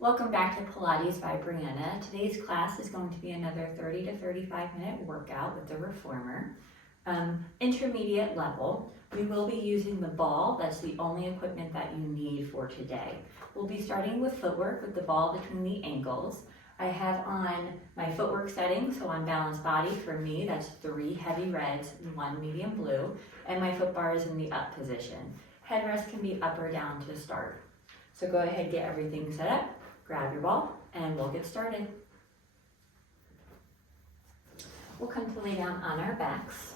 Welcome back to Pilates by Brianna. Today's class is going to be another 30 to 35 minute workout with the reformer. Intermediate level. We will be using the ball. That's the only equipment that you need for today. We'll be starting with footwork with the ball between the ankles. I have on my footwork setting, so on balanced body, for me, that's 3 heavy reds and 1 medium blue, and my foot bar is in the up position. Headrest can be up or down to start. So go ahead, get everything set up. Grab your ball, and we'll get started. We'll come to lay down on our backs.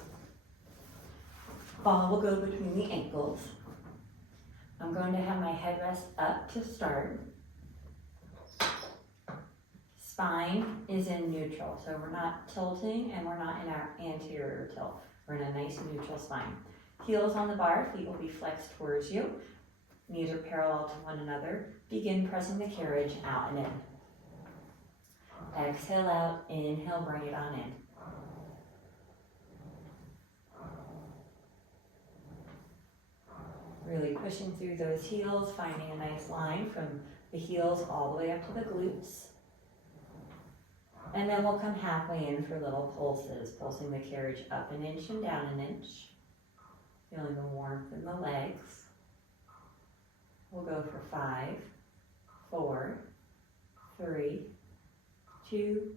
Ball will go between the ankles. I'm going to have my headrest up to start. Spine is in neutral, so we're not tilting and we're not in our anterior tilt. We're in a nice neutral spine. Heels on the bar, feet will be flexed towards you. Knees are parallel to one another. Begin pressing the carriage out and in. Exhale out, inhale, bring it on in. Really pushing through those heels, finding a nice line from the heels all the way up to the glutes. And then we'll come halfway in for little pulses, pulsing the carriage up an inch and down an inch. Feeling the warmth in the legs. We'll go for 5, 4, 3, 2,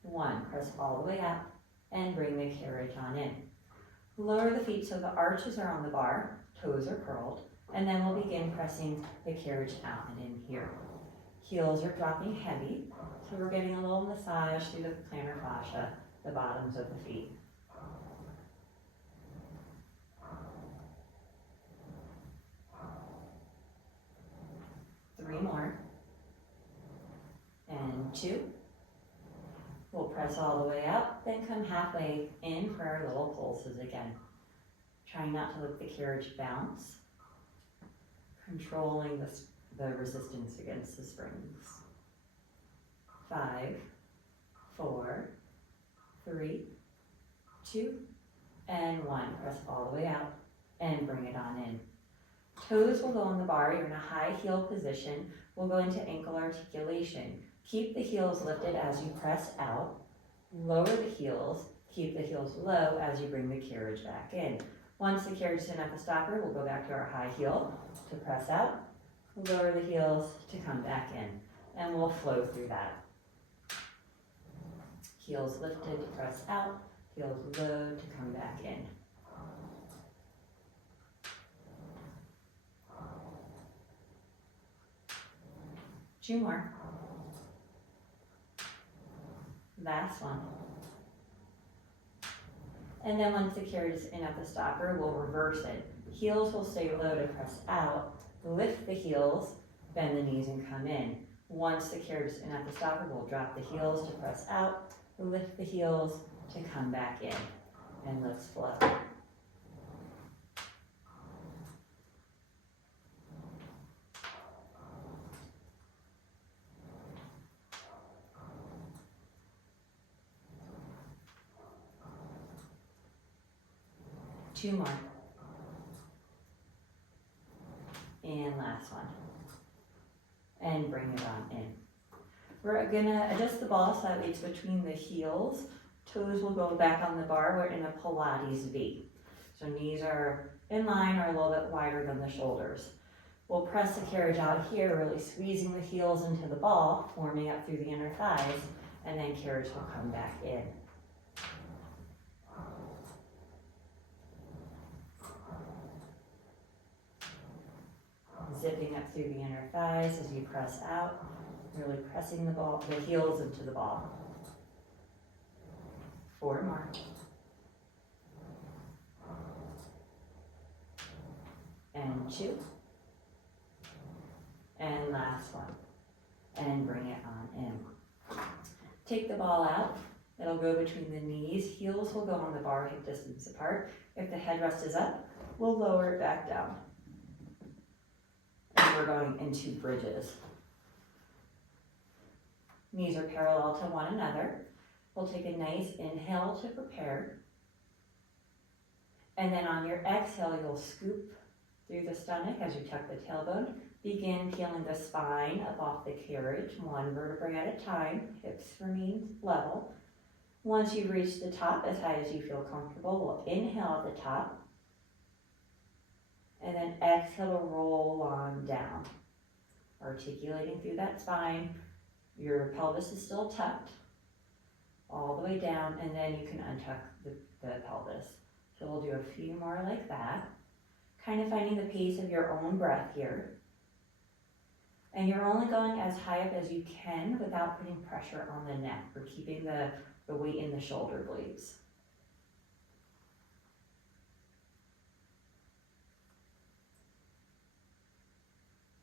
1. Press all the way up and bring the carriage on in. Lower the feet so the arches are on the bar, toes are curled, and then we'll begin pressing the carriage out and in here. Heels are dropping heavy, so we're getting a little massage through the plantar fascia, the bottoms of the feet. More, and 2. We'll press all the way up, then come halfway in for our little pulses again. Trying not to let the carriage bounce, controlling the resistance against the springs. 5, 4, 3, 2, and 1. Press all the way out and bring it on in. Toes will go on the bar. You're in a high heel position. We'll go into ankle articulation. Keep the heels lifted as you press out. Lower the heels. Keep the heels low as you bring the carriage back in. Once the carriage is in at the stopper, we'll go back to our high heel to press out. Lower the heels to come back in. And we'll flow through that. Heels lifted to press out. Heels low to come back in. 2 more. Last one. And then once the carriage is in at the stopper, we'll reverse it. Heels will stay low to press out. Lift the heels, bend the knees and come in. Once the carriage is in at the stopper, we'll drop the heels to press out. Lift the heels to come back in. And let's flow. Two more. And last one. And bring it on in. We're gonna adjust the ball so that it's between the heels. Toes will go back on the bar. We're in a Pilates V. So knees are in line or a little bit wider than the shoulders. We'll press the carriage out here, really squeezing the heels into the ball, forming up through the inner thighs, and then carriage will come back in. Zipping up through the inner thighs as you press out, really pressing the heels into the ball. 4 more. And 2. And last one. And bring it on in. Take the ball out. It'll go between the knees. Heels will go on the bar hip distance apart. If the headrest is up, we'll lower it back down. We're going into bridges. Knees are parallel to one another. We'll take a nice inhale to prepare. And then on your exhale, you'll scoop through the stomach as you tuck the tailbone. Begin peeling the spine up off the carriage, one vertebrae at a time. Hips remain level. Once you've reached the top, as high as you feel comfortable, we'll inhale at the top. And then exhale to roll on down. Articulating through that spine. Your pelvis is still tucked all the way down, and then you can untuck the pelvis. So we'll do a few more like that. Kind of finding the pace of your own breath here. And you're only going as high up as you can without putting pressure on the neck. We're keeping the weight in the shoulder blades.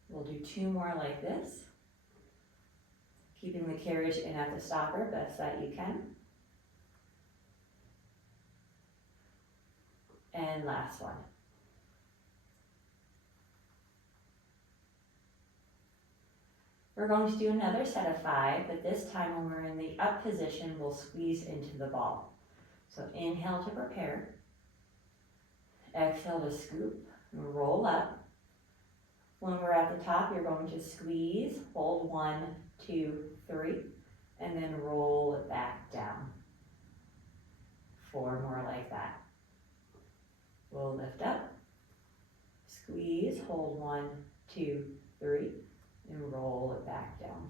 We'll do 2 more like this. Keeping the carriage in at the stopper best that you can. And last one. We're going to do another set of 5, but this time when we're in the up position, we'll squeeze into the ball. So inhale to prepare. Exhale to scoop and roll up. When we're at the top, you're going to squeeze, hold 1, 2, 3, and then roll it back down. 4 more like that. We'll lift up, squeeze, hold 1, 2, 3, and roll it back down.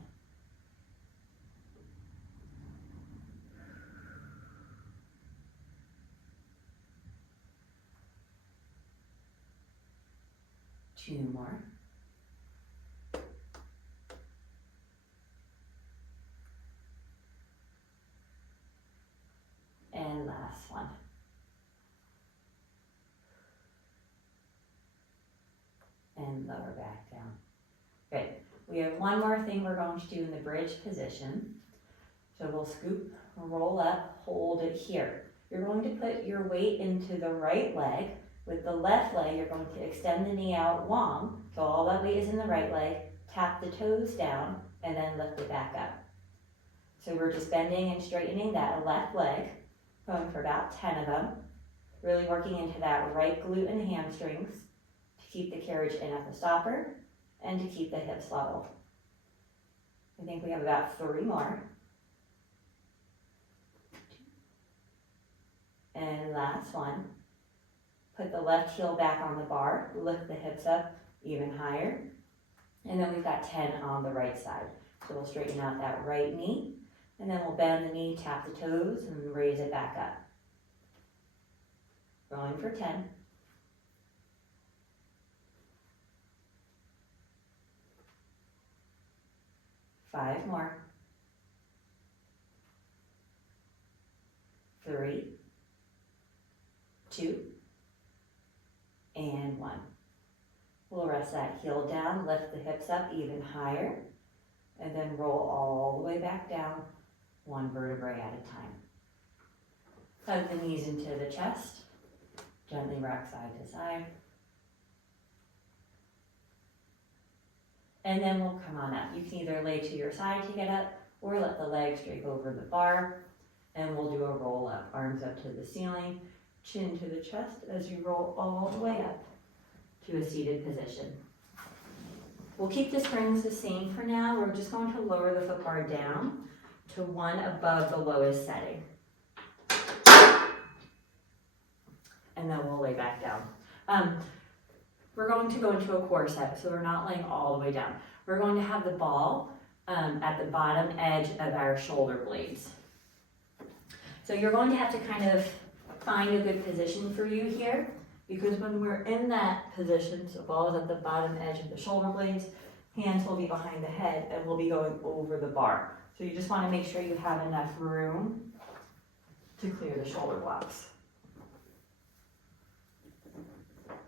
Two more. And last one. And lower back down. Good. We have one more thing we're going to do in the bridge position. So we'll scoop, roll up, hold it here. You're going to put your weight into the right leg. With the left leg, you're going to extend the knee out long. So all that weight is in the right leg. Tap the toes down and then lift it back up. So we're just bending and straightening that left leg, going for about 10 of them. Really working into that right glute and hamstrings to keep the carriage in at the stopper and to keep the hips level. I think we have about 3 more. And last one. Put the left heel back on the bar, lift the hips up even higher. And then we've got 10 on the right side. So we'll straighten out that right knee, and then we'll bend the knee, tap the toes, and raise it back up. Going for 10. Five more. 3, 2, and 1. We'll rest that heel down, lift the hips up even higher, and then roll all the way back down, 1 vertebrae at a time. Hug the knees into the chest, gently rock side to side. And then we'll come on up. You can either lay to your side to get up, or let the legs drape over the bar, and we'll do a roll up, arms up to the ceiling, chin to the chest as you roll all the way up to a seated position. We'll keep the springs the same for now. We're just going to lower the foot bar down to 1 above the lowest setting. And then we'll lay back down. We're going to go into a core set, so we're not laying all the way down. We're going to have the ball at the bottom edge of our shoulder blades. So you're going to have to kind of find a good position for you here, because when we're in that position, so ball is at the bottom edge of the shoulder blades, hands will be behind the head, and we'll be going over the bar. So you just want to make sure you have enough room to clear the shoulder blocks.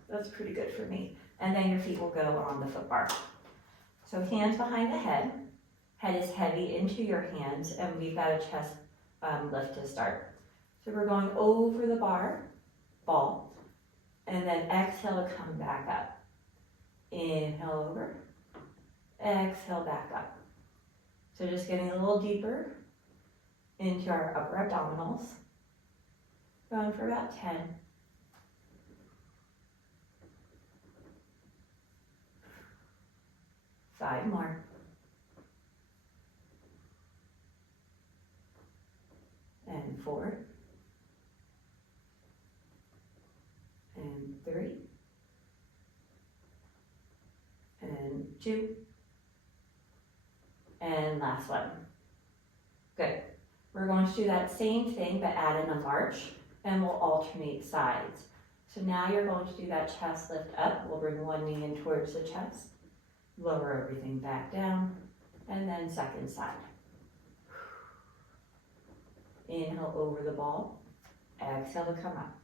That's pretty good for me. And then your feet will go on the foot bar. So hands behind the head. Head is heavy into your hands, and we've got a chest lift to start. So we're going over the ball, and then exhale to come back up. Inhale over, exhale back up. So just getting a little deeper into our upper abdominals. Going for about 10. 5 more. And 4. And 3. And 2. And last one. Good. We're going to do that same thing, but add in a march, and we'll alternate sides. So now you're going to do that chest lift up. We'll bring one knee in towards the chest, lower everything back down, and then second side. Inhale over the ball, exhale to come up.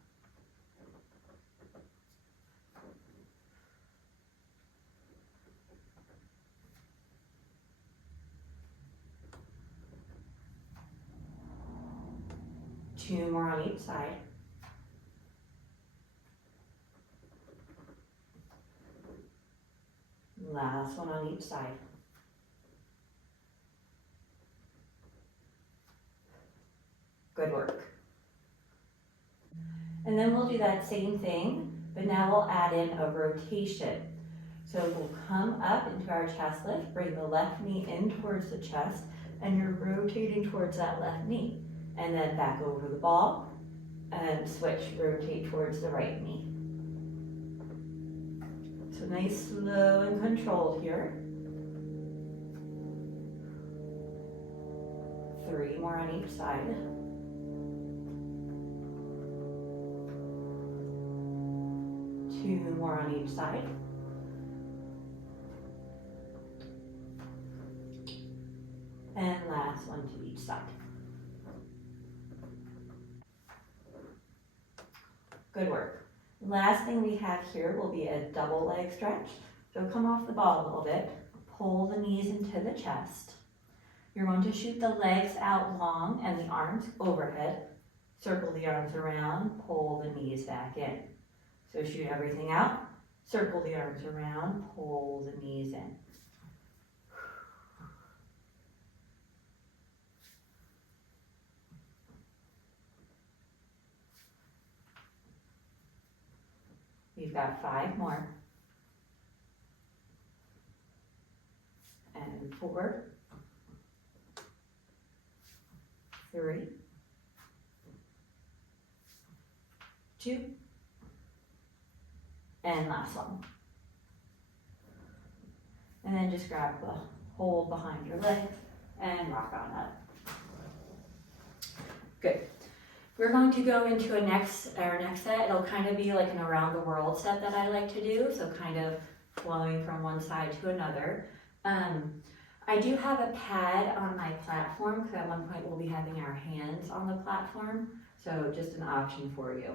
Two more on each side. Last one on each side. Good work. And then we'll do that same thing, but now we'll add in a rotation. So we'll come up into our chest lift, bring the left knee in towards the chest, and you're rotating towards that left knee. And then back over the ball, and switch, rotate towards the right knee. So nice, slow, and controlled here. 3 more on each side. Two more on each side. And last one to each side. Good work. Last thing we have here will be a double leg stretch. So come off the ball a little bit, pull the knees into the chest. You're going to shoot the legs out long and the arms overhead. Circle the arms around, pull the knees back in. So shoot everything out, circle the arms around, pull the knees in. We've got 5 more. And 4, 3, 2, and last one. And then just grab the hold behind your leg and rock on up. Good. We're going to go into our next set. It'll kind of be like an around the world set that I like to do, so kind of flowing from one side to another. I do have a pad on my platform because at one point we'll be having our hands on the platform, so just an option for you.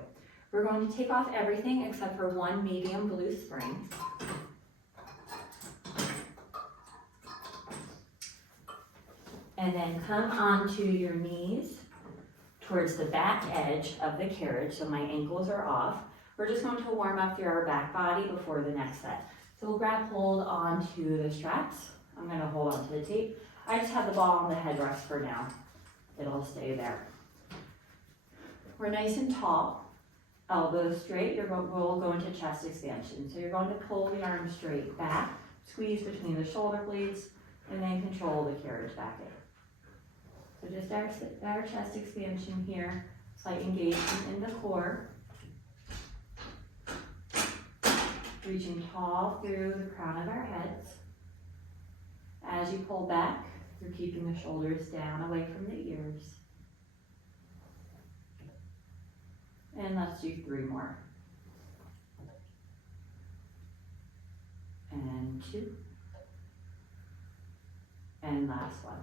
We're going to take off everything except for one medium blue spring. And then come onto your knees towards the back edge of the carriage, so my ankles are off. We're just going to warm up through our back body before the next set. So we'll grab hold onto the straps. I'm going to hold onto the tape. I just have the ball on the headrest for now. It'll stay there. We're nice and tall, elbows straight. We'll go into chest expansion. So you're going to pull the arms straight back, squeeze between the shoulder blades, and then control the carriage back in. So just our chest expansion here, slight engagement in the core. Reaching tall through the crown of our heads. As you pull back, you're keeping the shoulders down away from the ears. And let's do 3 more. And 2. And last one.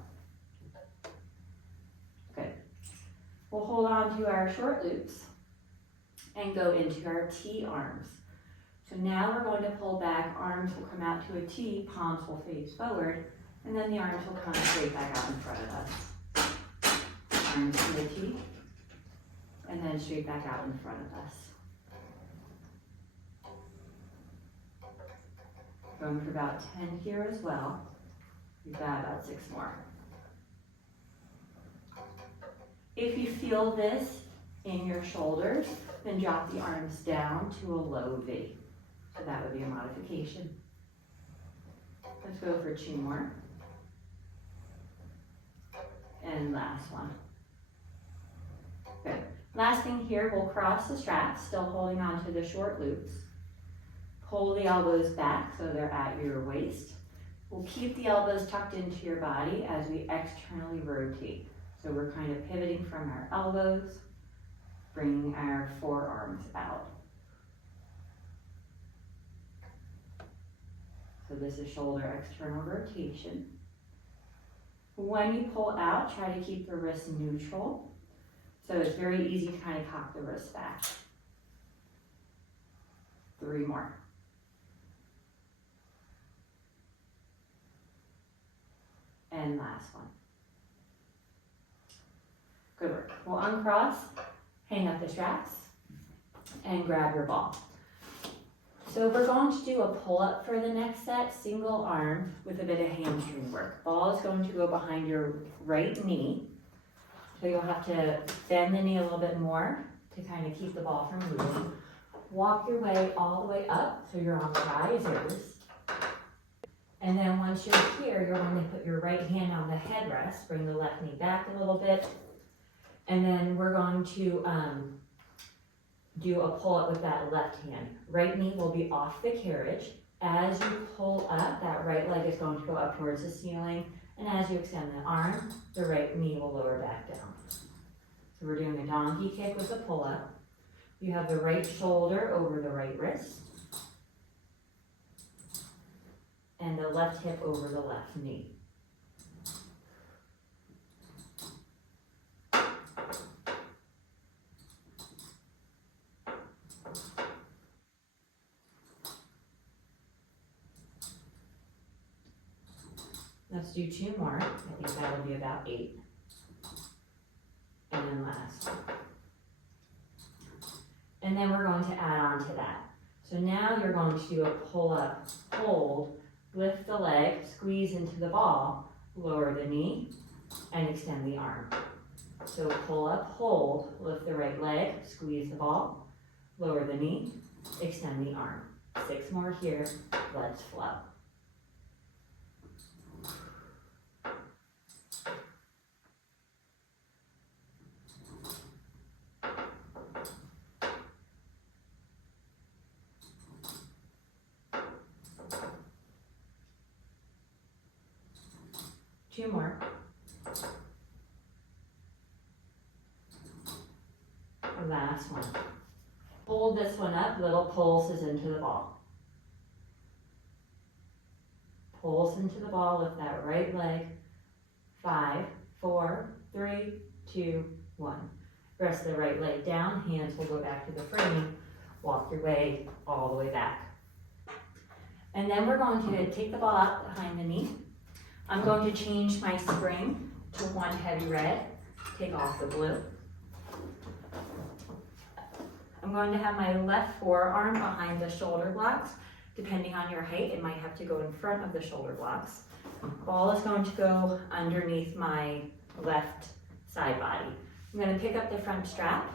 Good. We'll hold on to our short loops and go into our T arms. So now we're going to pull back, arms will come out to a T, palms will face forward, and then the arms will come straight back out in front of us. Arms to the T, and then straight back out in front of us. Going for about 10 here as well. We've got about 6 more. If you feel this in your shoulders, then drop the arms down to a low V. So that would be a modification. Let's go for 2 more. And last one. Good. Last thing here, we'll cross the straps, still holding on to the short loops. Pull the elbows back so they're at your waist. We'll keep the elbows tucked into your body as we externally rotate. So we're kind of pivoting from our elbows, bringing our forearms out. So this is shoulder external rotation. When you pull out, try to keep the wrists neutral. So it's very easy to kind of cock the wrists back. 3 more. And last one. Good work. We'll uncross, hang up the straps, and grab your ball. So we're going to do a pull-up for the next set, single arm with a bit of hamstring work. Ball is going to go behind your right knee. So you'll have to bend the knee a little bit more to kind of keep the ball from moving. Walk your way all the way up so you're on risers. And then once you're here, you're going to put your right hand on the headrest, bring the left knee back a little bit. And then we're going to do a pull-up with that left hand. Right knee will be off the carriage. As you pull up, that right leg is going to go up towards the ceiling. And as you extend the arm, the right knee will lower back down. So we're doing a donkey kick with a pull-up. You have the right shoulder over the right wrist. And the left hip over the left knee. Let's do 2 more. I think that'll be about 8. And then last one. And then we're going to add on to that. So now you're going to do a pull-up, hold, lift the leg, squeeze into the ball, lower the knee, and extend the arm. So pull up, hold, lift the right leg, squeeze the ball, lower the knee, extend the arm. 6 more here. Let's flow. Two more. Last one. Hold this one up, little pulses into the ball. Pulse into the ball with that right leg. 5, 4, 3, 2, 1. Rest the right leg down, hands will go back to the frame. Walk your way all the way back. And then we're going to take the ball out behind the knee. I'm going to change my spring to 1 heavy red, take off the blue. I'm going to have my left forearm behind the shoulder blocks. Depending on your height, it might have to go in front of the shoulder blocks. Ball is going to go underneath my left side body. I'm going to pick up the front strap,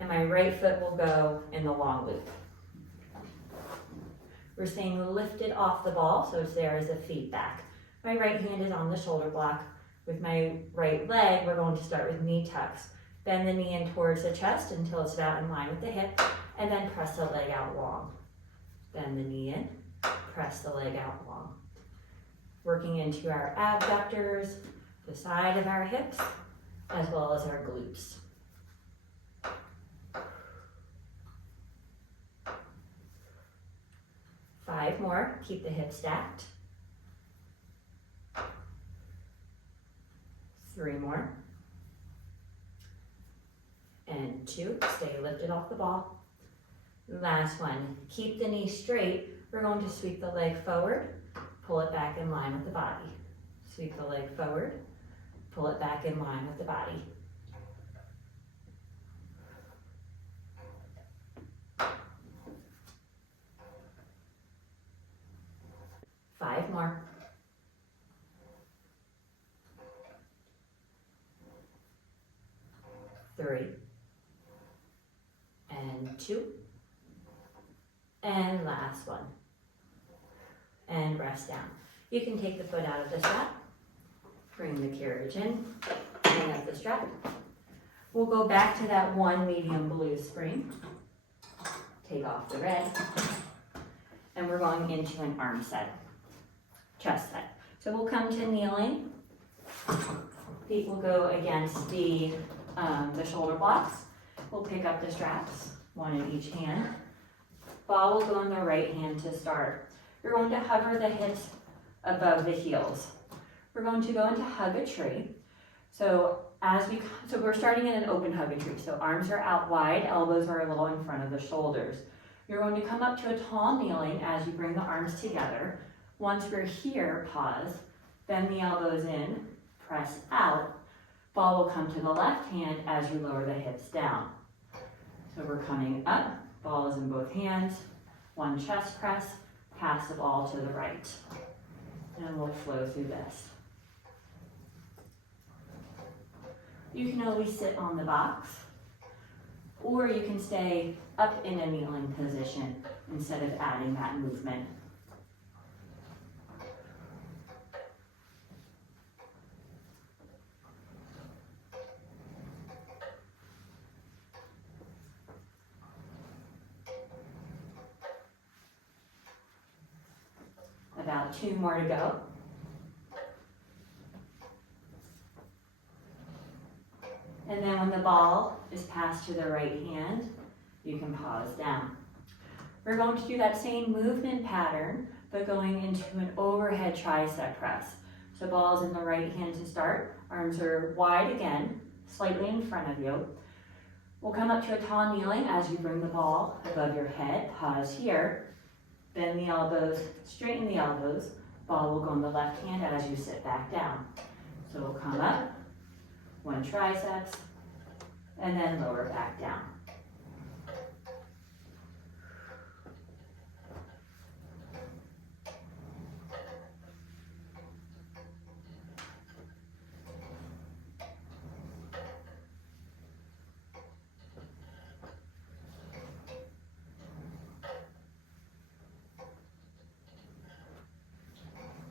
and my right foot will go in the long loop. We're staying lifted off the ball, so it's there as a feedback. My right hand is on the shoulder block. With my right leg, we're going to start with knee tucks. Bend the knee in towards the chest until it's about in line with the hip, and then press the leg out long. Bend the knee in, press the leg out long. Working into our abductors, the side of our hips, as well as our glutes. Five more, keep the hips stacked. 3 more. And 2, stay lifted off the ball. Last one, keep the knee straight. We're going to sweep the leg forward, pull it back in line with the body. Sweep the leg forward, pull it back in line with the body. Five more. 3, and 2, and last one. and rest down. You can take the foot out of the strap, bring the carriage in, hang up the strap. We'll go back to that one medium blue spring, take off the red, and we're going into an arm set, chest set. So we'll come to kneeling. Feet will go against the shoulder blocks. We'll pick up the straps, one in each hand. Ball will go in the right hand to start. You're going to hover the hips above the heels. We're going to go into hug a tree. So we're starting in an open hug a tree. So arms are out wide, elbows are a little in front of the shoulders. You're going to come up to a tall kneeling as you bring the arms together. Once we're here, pause, bend the elbows in, press out. Ball will come to the left hand as you lower the hips down. So we're coming up, ball is in both hands, one chest press, pass the ball to the right. And we'll flow through this. You can always sit on the box, or you can stay up in a kneeling position instead of adding that movement. About 2 more to go. And then when the ball is passed to the right hand, you can pause down. We're going to do that same movement pattern, but going into an overhead tricep press. So ball is in the right hand to start. Arms are wide again, slightly in front of you. We'll come up to a tall kneeling as you bring the ball above your head. Pause here. Bend the elbows, straighten the elbows. Ball will go in the left hand as you sit back down. So we'll come up, one triceps, and then lower back down.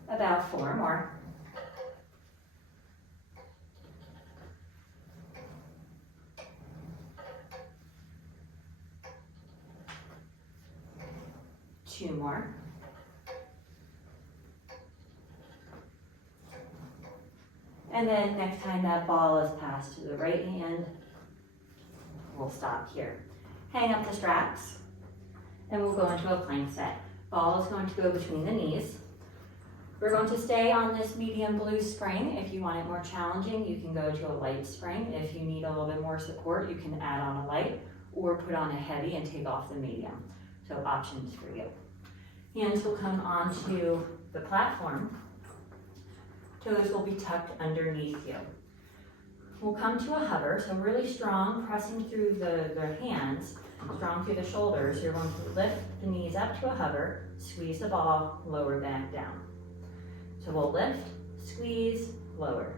About 4 more. Two more. And then next time that ball is passed to the right hand, we'll stop here. Hang up the straps, and we'll go into a plank set. Ball is going to go between the knees. We're going to stay on this medium blue spring. If you want it more challenging, you can go to a light spring. If you need a little bit more support, you can add on a light or put on a heavy and take off the medium. So options for you. Hands will come onto the platform. Toes will be tucked underneath you. We'll come to a hover, so really strong, pressing through the hands, strong through the shoulders. You're going to lift the knees up to a hover, squeeze the ball, lower back down. So we'll lift, squeeze, lower.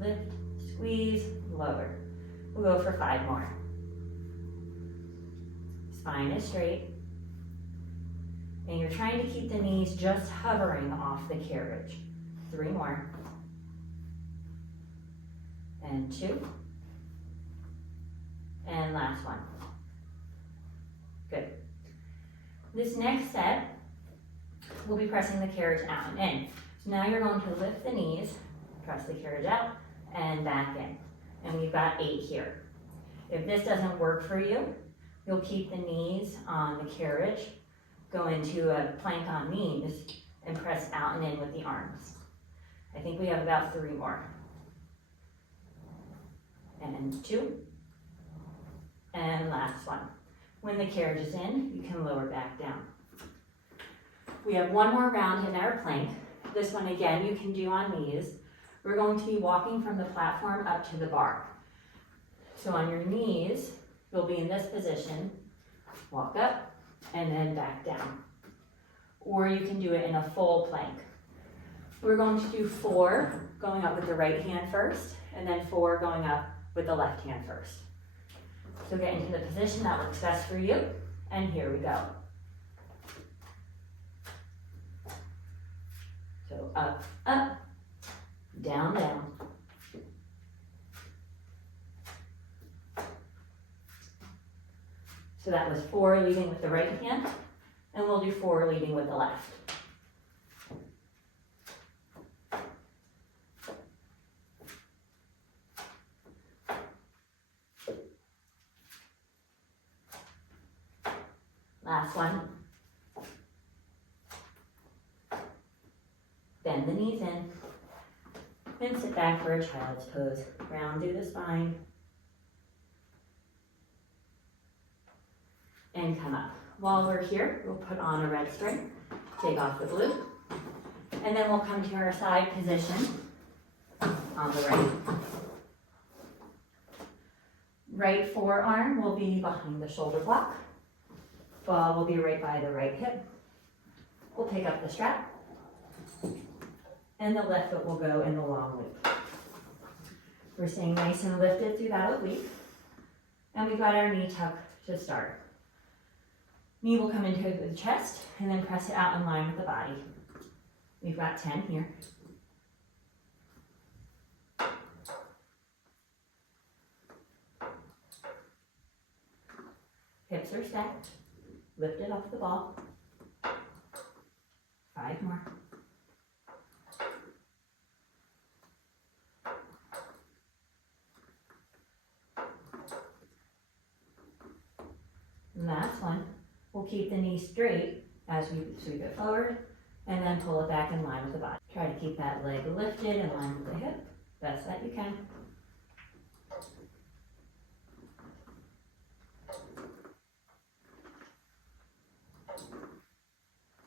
Lift, squeeze, lower. We'll go for 5 more. Spine is straight. And you're trying to keep the knees just hovering off the carriage. 3 more. And 2. And last one. Good. This next set, we'll be pressing the carriage out and in. So now you're going to lift the knees, press the carriage out, and back in. And we've got 8 here. If this doesn't work for you, you'll keep the knees on the carriage, go into a plank on knees, and press out and in with the arms. I think we have about 3 more. And 2. And last one. When the carriage is in, you can lower back down. We have 1 more round in our plank. This one again you can do on knees. We're going to be walking from the platform up to the bar. So on your knees, you'll be in this position, walk up, and then back down. Or you can do it in a full plank. We're going to do 4 going up with the right hand first, and then 4 going up with the left hand first. So get into the position that works best for you, and here we go. up, up, down, down. So that was 4 leading with the right hand, and we'll do 4 leading with the left. Last one. Bend the knees in, and sit back for a child's pose. Round through the spine, and come up. While we're here, we'll put on a red string, take off the blue, and then we'll come to our side position on the right. Right forearm will be behind the shoulder block. Ball will be right by the right hip. We'll pick up the strap, and the left foot will go in the long loop. We're staying nice and lifted through that oblique, and we've got our knee tuck to start. Knee will come into the chest, and then press it out in line with the body. We've got 10 here. Hips are stacked. Lift it off the ball. 5 more. Last one. We'll keep the knee straight as we sweep it forward, and then pull it back in line with the body. Try to keep that leg lifted in line with the hip, best that you can.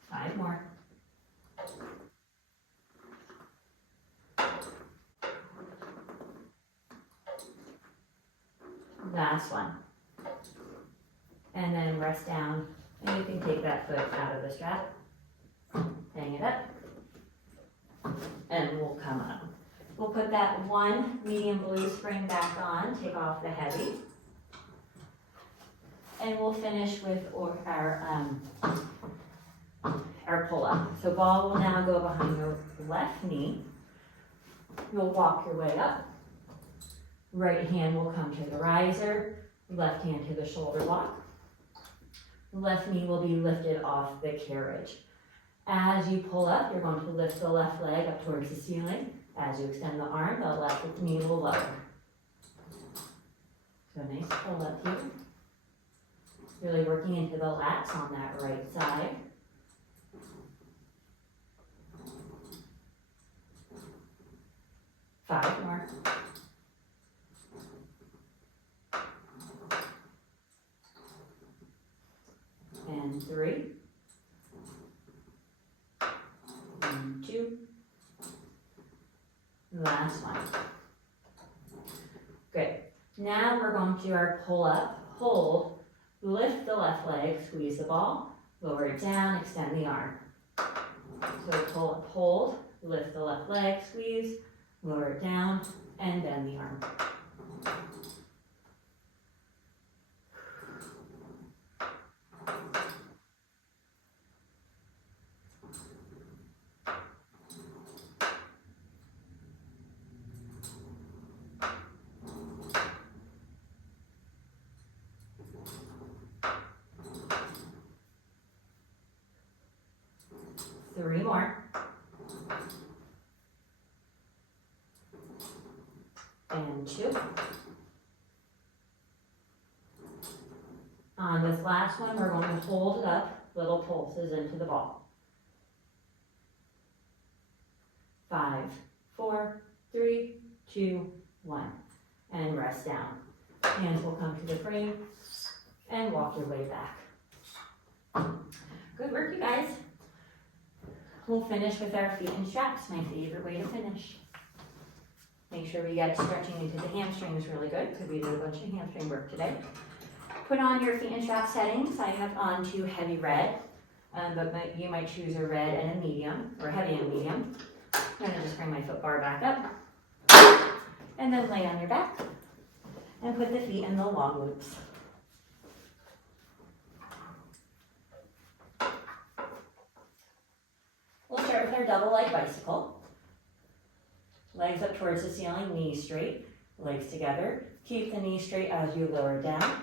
Five more. Last one. And then rest down, and you can take that foot out of the strap, hang it up, and we'll come up. We'll put that one medium blue spring back on, take off the heavy, and we'll finish with our pull-up. So ball will now go behind your left knee. You'll walk your way up. Right hand will come to the riser, left hand to the shoulder block. Left knee will be lifted off the carriage. As you pull up, you're going to lift the left leg up towards the ceiling. As you extend the arm, the left knee will lower. So nice pull up here. Really working into the lats on that right side. Five more. And 3, and 2, last one. Good. Now we're going to do our pull up, hold, lift the left leg, squeeze the ball, lower it down, extend the arm. So pull up, hold, lift the left leg, squeeze, lower it down, and bend the arm. Three more. And 2. On this last one, we're going to hold it up, little pulses into the ball. 5, 4, 3, 2, 1. And rest down. Hands will come to the frame and walk your way back. Good work, you guys. We'll finish with our feet and straps, my favorite way to finish. Make sure we get stretching into the hamstrings really good, because we did a bunch of hamstring work today. Put on your feet and strap settings. I have on 2 heavy red, but you might choose a red and a medium, or heavy and medium. I'm gonna just bring my foot bar back up, and then lay on your back, and put the feet in the long loops. We'll start start with our double leg bicycle. Legs up towards the ceiling, knees straight, legs together. Keep the knees straight as you lower down.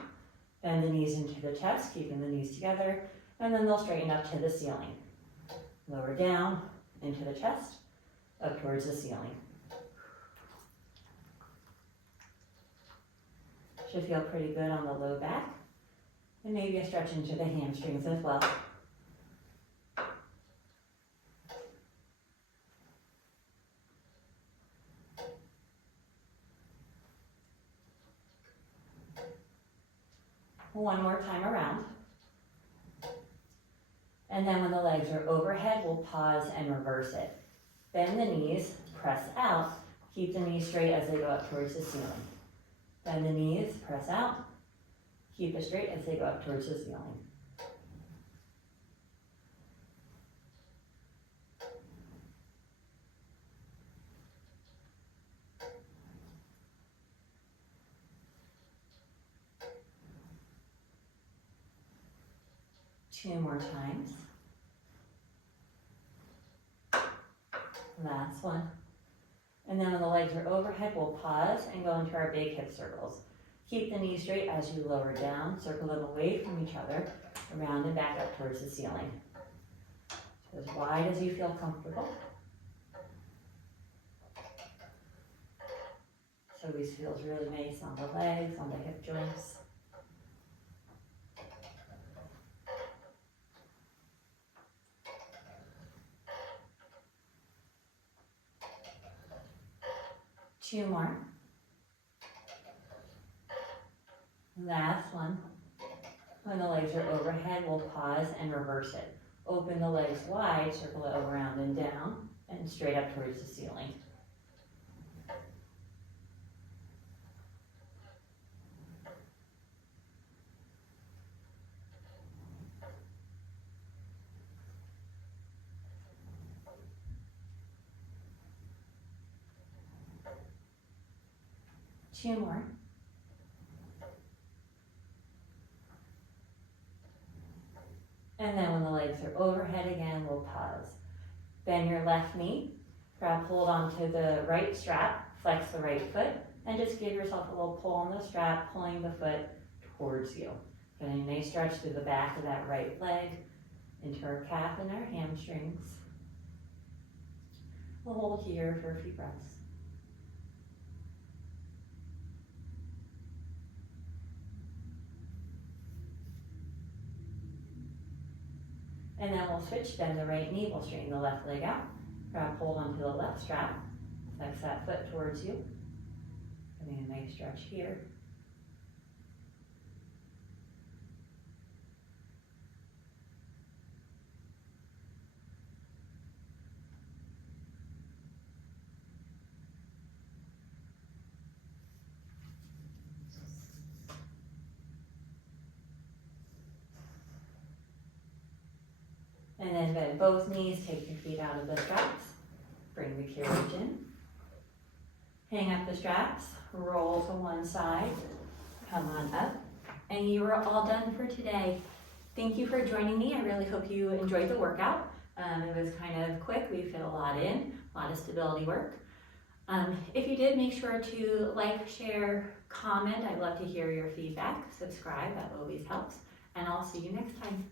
Bend the knees into the chest, keeping the knees together, and then they'll straighten up to the ceiling. Lower down, into the chest, up towards the ceiling. Should feel pretty good on the low back, and maybe a stretch into the hamstrings as well. One more time around. And then when the legs are overhead, we'll pause and reverse it. Bend the knees, press out. Keep the knees straight as they go up towards the ceiling. Bend the knees, press out. Keep it straight as they go up towards the ceiling. Two more times. Last one. And then when the legs are overhead, we'll pause and go into our big hip circles. Keep the knees straight as you lower down, circle them away from each other, around and back up towards the ceiling. So as wide as you feel comfortable. So this feels really nice on the legs, on the hip joints. Two more. Last one. When the legs are overhead, we'll pause and reverse it. Open the legs wide, circle it around and down, and straight up towards the ceiling. Two more. And then when the legs are overhead again, we'll pause. Bend your left knee, grab hold onto the right strap, flex the right foot, and just give yourself a little pull on the strap, pulling the foot towards you. Getting a nice stretch through the back of that right leg, into our calf and our hamstrings. We'll hold here for a few breaths. And then we'll switch, bend the right knee, we'll straighten the left leg out, grab hold onto the left strap, flex that foot towards you, getting a nice stretch here. And then bend both knees, take your feet out of the straps, bring the carriage in. Hang up the straps, roll to one side, come on up, and you are all done for today. Thank you for joining me. I really hope you enjoyed the workout. It was kind of quick, we fit a lot in, a lot of stability work. If you did, make sure to like, share, comment. I'd love to hear your feedback. Subscribe, that always helps. And I'll see you next time.